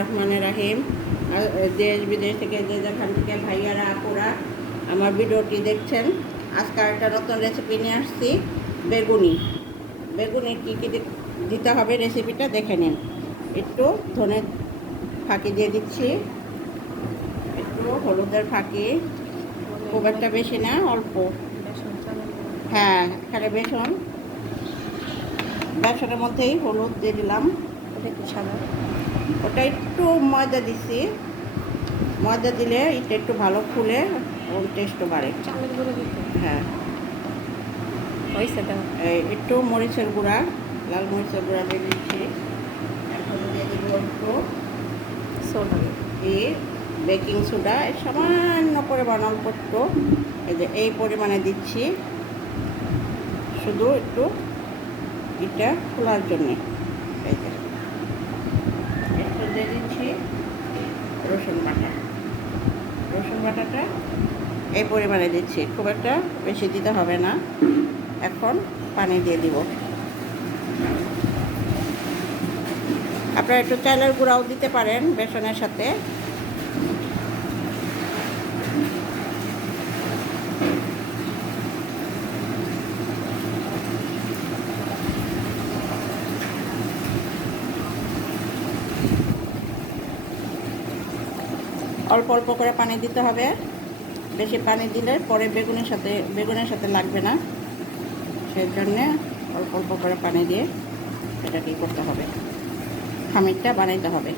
রহমানির রহিম। দেশ বিদেশ থেকে যে যেখান থেকে ভাইয়ারা আপুরা আমার ভিডিওটি দেখছেন, আজকে একটা নতুন রেসিপি নিয়ে আসছি। বেগুনি বেগুনি কী কী দিতে হবে রেসিপিটা দেখে নিন। একটু ধনে ফাঁকি দিয়ে দিচ্ছি, একটু হলুদের ফাঁকি, খুব একটা বেশি না, অল্প। হ্যাঁ, এখানে বেসনের মধ্যেই হলুদ দিয়ে দিলাম। ওটা একটু ময়দা দিছি, ময়দা দিলে এটা একটু ভালো ফুলে এবং টেস্টও বাড়ে। হ্যাঁ, একটু মরিচের গুঁড়া, লাল মরিচের গুঁড়া দিয়ে দিচ্ছি। এখন দিয়ে দিব একটু সোডা, বেকিং সোডা সামান্য করে বানাল করতো, এই যে এই পরিমাণে দিচ্ছি, শুধু একটু এটা খোলার জন্যে। এই যে একটু দিয়ে দিচ্ছি রসুন বাটাটা এই পরিমাণে দিচ্ছি, খুব একটা বেশি দিতে হবে না। এখন পানি দিয়ে দিব। আপনারা একটু চালের গুঁড়াও দিতে পারেন বেসনের সাথে। অল্প অল্প করে পানি দিতে হবে, বেশি পানি দিলে পরে বেগুনের সাথে লাগবে না, সেই জন্যে অল্প অল্প করে পানি দিয়ে এটা কী করতে হবে, খামিরটা বানাইতে হবে।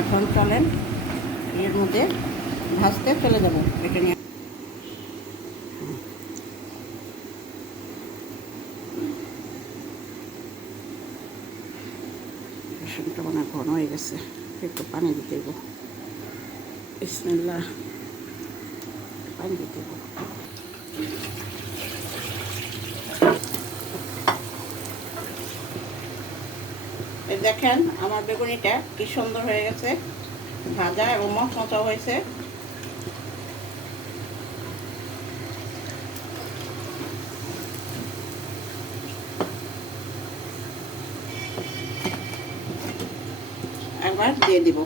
এখন চলেন এর মধ্যে ভাজতে চলে যাব। এটা নিয়ে রসুনটা মনে ঘন হয়ে গেছে, একটু পানি দিতে দেবো। বিসমিল্লাহ, পানি দিতে দেবো। দেখেন আমার বেগুনিটা কি সুন্দর হয়ে গেছে, ভাজা এবং মচমচা হয়েছে। একবার দিয়ে দিব।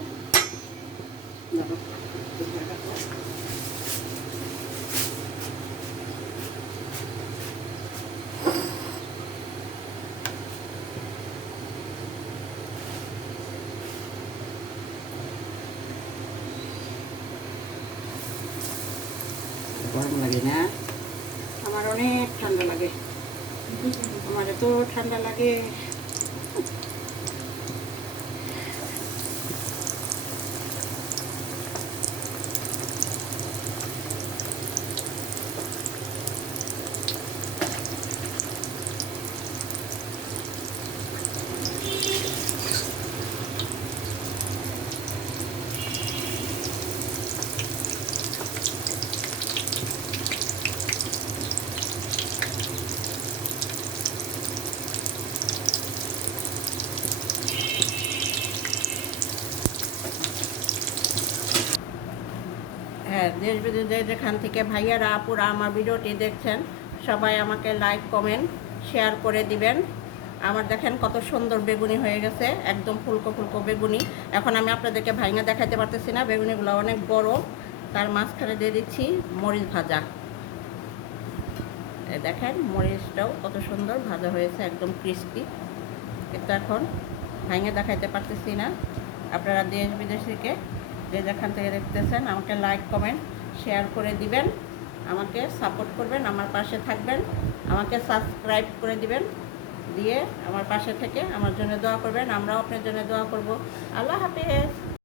গরম লাগে না, আমার অনেক ঠান্ডা লাগে, আমার এত ঠান্ডা লাগে। হ্যাঁ, দেশ বিদেশে যেখান থেকে ভাইয়ারা আপুরা আমার ভিডিওটি দেখছেন, সবাই আমাকে লাইক কমেন্ট শেয়ার করে দিবেন। আমার দেখেন কত সুন্দর বেগুনি হয়ে গেছে, একদম ফুলকো ফুলকো বেগুনি। এখন আমি আপনাদেরকে ভাইঙা দেখাতে পারতেছি না, বেগুনিগুলো অনেক বড়। তার মাঝখানে দিয়ে দিচ্ছি মরিচ ভাজা, দেখেন মরিচটাও কত সুন্দর ভাজা হয়েছে, একদম ক্রিস্পি। কিন্তু এখন ভাঙে দেখাইতে পারতেছি না। আপনারা দেশ বিদেশ থেকে যে যেখান থেকে দেখতেছেন আমাকে লাইক কমেন্ট শেয়ার করে দিবেন, আমাকে সাপোর্ট করবেন, আমার পাশে থাকবেন, আমাকে সাবস্ক্রাইব করে দিবেন, দিয়ে আমার পাশে থেকে আমার জন্য দোয়া করবেন। আমরাও আপনার জন্য দোয়া করব। আল্লাহ হাফেজ।